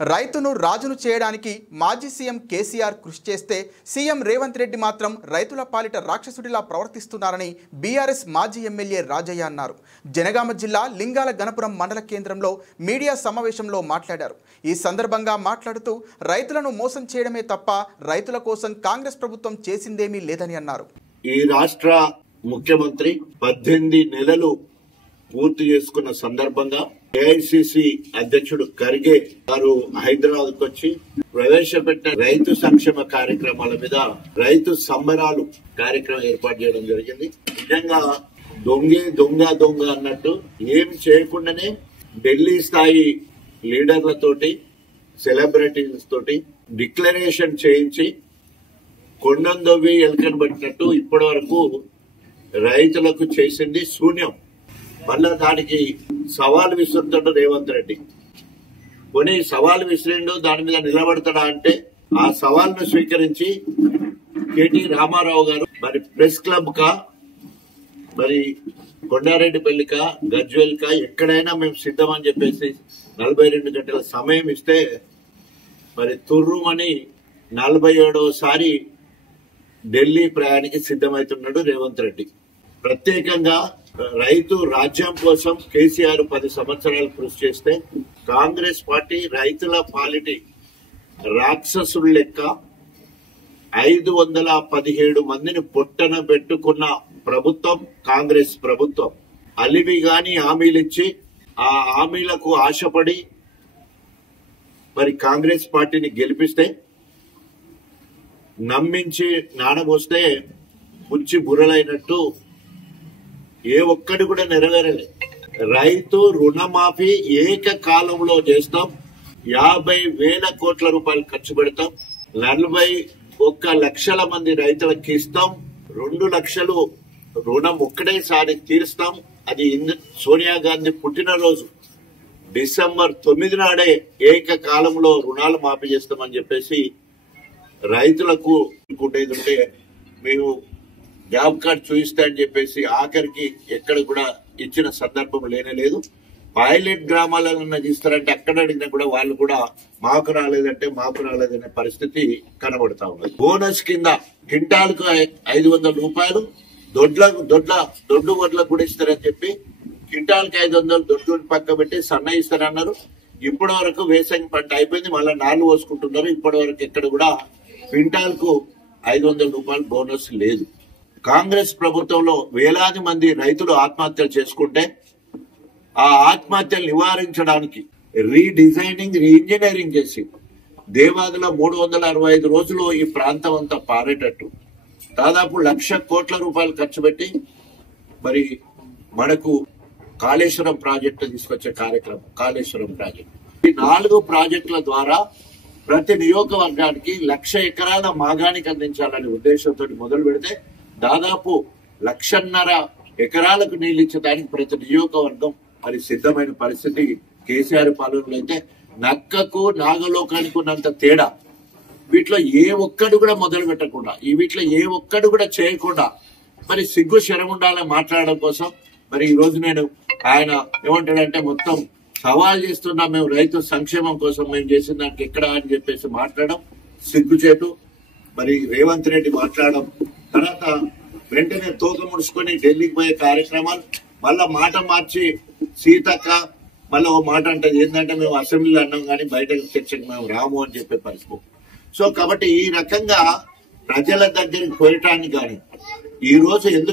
రైతును రాజును చేయడానికి మాజీ సీఎం కేసీఆర్ కృషి చేస్తే సీఎం రేవంత్ రెడ్డి మాత్రం రైతుల పాలిట రాక్షసుడిలా ప్రవర్తిస్తున్నారని బీఆర్ఎస్ మాజీ ఎమ్మెల్యే రాజయ్య అన్నారు. జనగామ జిల్లా లింగాల గణపురం మండల కేంద్రంలో మీడియా సమావేశంలో మాట్లాడారు. ఈ సందర్భంగా మాట్లాడుతూ రైతులను మోసం చేయడమే తప్ప రైతుల కోసం కాంగ్రెస్ ప్రభుత్వం చేసిందేమీ లేదని అన్నారు. ఈ రాష్ట్ర ముఖ్యమంత్రి 18 నెలలు పూర్తి చేసుకున్న సందర్భంగా ఏఐసిసి అధ్యక్షుడు ఖర్గే గారు హైదరాబాద్ కు వచ్చి ప్రవేశపెట్టిన రైతు సంక్షేమ కార్యక్రమాల మీద రైతు సంబరాలు కార్యక్రమం ఏర్పాటు చేయడం జరిగింది. నిజంగా దొంగ అన్నట్టు ఏం చేయకుండానే ఢిల్లీ స్థాయి లీడర్లతోటి సెలబ్రిటీస్ తోటి డిక్లరేషన్ చేయించి కొండందొవ్వి ఎలకను పట్టినట్టు ఇప్పటి వరకు రైతులకు చేసింది శూన్యం. మళ్ళా దానికి సవాల్ విసురుతాడు రేవంత్ రెడ్డి. కొన్ని సవాల్ విసిరిండు, దాని మీద నిలబడతాడా అంటే ఆ సవాల్ను స్వీకరించి కేటీ రామారావు గారు మరి ప్రెస్ క్లబ్ కా మరి కొండారెడ్డి పెళ్లికా గజ్వేల్ కా ఎక్కడైనా మేము సిద్ధమని చెప్పేసి 42 గంటల సమయం ఇస్తే మరి తుర్రుమని 47వసారి ఢిల్లీ ప్రయాణికి సిద్ధమవుతున్నాడు రేవంత్ రెడ్డి. ప్రత్యేకంగా రైతు రాజ్యం కోసం కేసీఆర్ 10 సంవత్సరాలు కృషి చేస్తే కాంగ్రెస్ పార్టీ రైతుల పాలిటి రాక్షసుడు లెక్క 517 మందిని పొట్టన పెట్టుకున్న ప్రభుత్వం కాంగ్రెస్ ప్రభుత్వం. అలివి గాని హామీలిచ్చి ఆ హామీలకు ఆశపడి మరి కాంగ్రెస్ పార్టీని గెలిపిస్తే నమ్మించి నానబోస్తే పుచ్చి బుర్రలైనట్టు ఏ ఒక్కటి కూడా నెరవేరలే. రైతు రుణమాఫీ ఏకకాలంలో చేస్తాం, 50,000 కోట్ల రూపాయలు ఖర్చు పెడతాం, 41 లక్షల మంది రైతులకు ఇస్తాం, 2 లక్షలు రుణం ఒక్కటేసారి తీరుస్తాం. అది సోనియా గాంధీ పుట్టినరోజు డిసెంబర్ 9 నాడే ఏకకాలంలో రుణాలు మాఫీ చేస్తామని చెప్పేసి రైతులకు అనుకుంటేది ఉంటే మేము జాబ్ కార్డ్ చూపిస్తా అని చెప్పేసి ఆఖరికి ఎక్కడ కూడా ఇచ్చిన సందర్భం లేనేలేదు. పైలట్ గ్రామాలను ఇస్తారంటే అక్కడ అడిగినా కూడా వాళ్ళు కూడా మాకు రాలేదనే పరిస్థితి కనబడతా ఉన్నది. బోనస్ కింద క్వింటాల్కు 500 రూపాయలు దొడ్డు వడ్లకు కూడా ఇస్తారని చెప్పి క్వింటాల్కి 500 దొడ్డు పక్క పెట్టి సన్న ఇస్తారన్నారు. ఇప్పటి వరకు వేసంగి పంట అయిపోయింది, మళ్ళీ నార్లు పోసుకుంటున్నారు. ఇప్పటి వరకు ఎక్కడ కూడా క్వింటాల్కు 500 రూపాయలు బోనస్ లేదు. కాంగ్రెస్ ప్రభుత్వంలో వేలాది మంది రైతులు ఆత్మహత్యలు చేసుకుంటే ఆ ఆత్మహత్యలు నివారించడానికి రీఇంజనీరింగ్ చేసి దేవాదుల 365 రోజులు ఈ ప్రాంతం అంతా పారేటట్టు దాదాపు 1,00,000 కోట్ల రూపాయలు ఖర్చు పెట్టి మరి మనకు కాళేశ్వరం ప్రాజెక్టు తీసుకొచ్చే కార్యక్రమం కాళేశ్వరం ప్రాజెక్టు. ఈ 4 ప్రాజెక్టుల ద్వారా ప్రతి నియోజకవర్గానికి 1,00,000 ఎకరాల మాగానికి అందించాలనే ఉద్దేశంతో మొదలు పెడితే దాదాపు 1,50,000 ఎకరాలకు నీళ్లు ఇచ్చడానికి ప్రతి నియోజకవర్గం మరి సిద్ధమైన పరిస్థితి కేసీఆర్ పాలనలో అయితే నక్కకు నాగలోకానికి ఉన్నంత తేడా. వీటిలో ఏ ఒక్కడు కూడా మొదలు పెట్టకుండా వీటిలో ఏ ఒక్కడు కూడా చేయకుండా మరి సిగ్గు శరం ఉండాలని మాట్లాడడం కోసం మరి ఈ రోజు నేను ఆయన ఏమంటాడంటే మొత్తం సవాల్ చేస్తున్నా, మేము రైతు సంక్షేమం కోసం మేము చేసిన దానికి ఎక్కడ అని చెప్పేసి మాట్లాడడం సిగ్గుచేటు. మరి రేవంత్ రెడ్డి మాట్లాడడం తర్వాత వెంటనే తోక ముడుచుకొని ఢిల్లీకి పోయే కార్యక్రమాలు, మళ్ళా మాట మార్చి సీతక్క మళ్ళీ ఓ మాట అంటే ఏంటంటే మేము అసెంబ్లీలో అన్నాం కానీ బయట చర్చకు మేము రాము అని చెప్పే పరిస్థితి. సో కాబట్టి ఈ రకంగా ప్రజల దగ్గరికి పోయటానికి కానీ ఈ రోజు ఎందుకు